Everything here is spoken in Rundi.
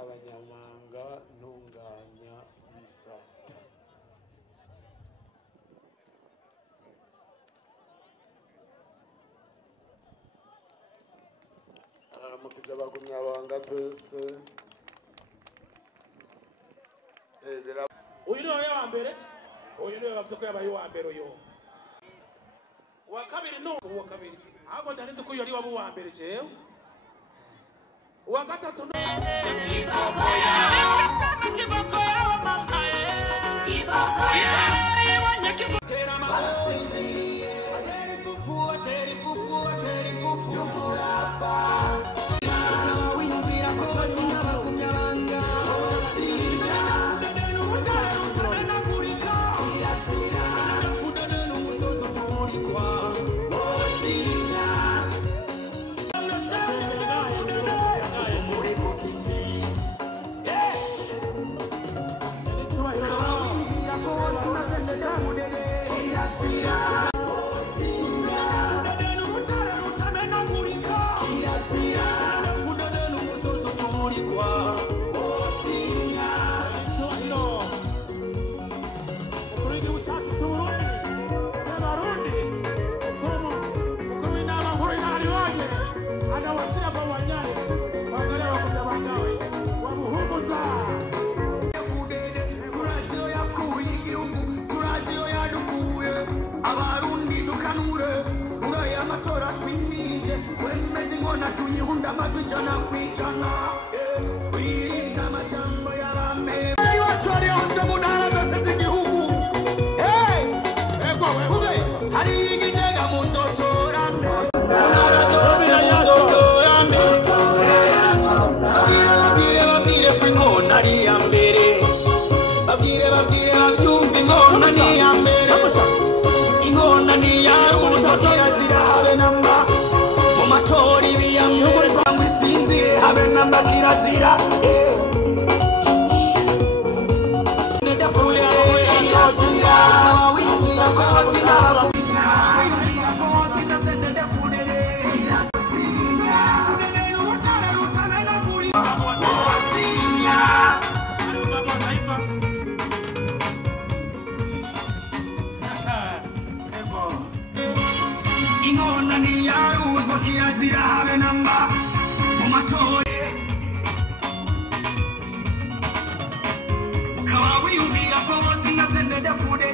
Abanyamanga ntunganya bisata. Aramukije abagumyabanga twese. Uyu niwe wa mbere. Uyu niwe bavuze ko yabaye wa mbere uyu. Wa kabiri no uwa kabiri. Ahubwo ndanize ko yari wabo wa mbere jewe. Uwa gatatu no. Iboko ya mama. Iboko ya tera maozi. Ateri kupu. Yumurapa. Winubira ko bazinga bagumyabanga. Kirazira nenda fule kirazira wawingira kwa wazina wawingira kwa wazina sende fule kirazira nenda rutana na muri wazina baba taifa ebo ingona ni yaruzo kirazira habe namba mumatore ukaba wiyumvira ko wazinga sende defude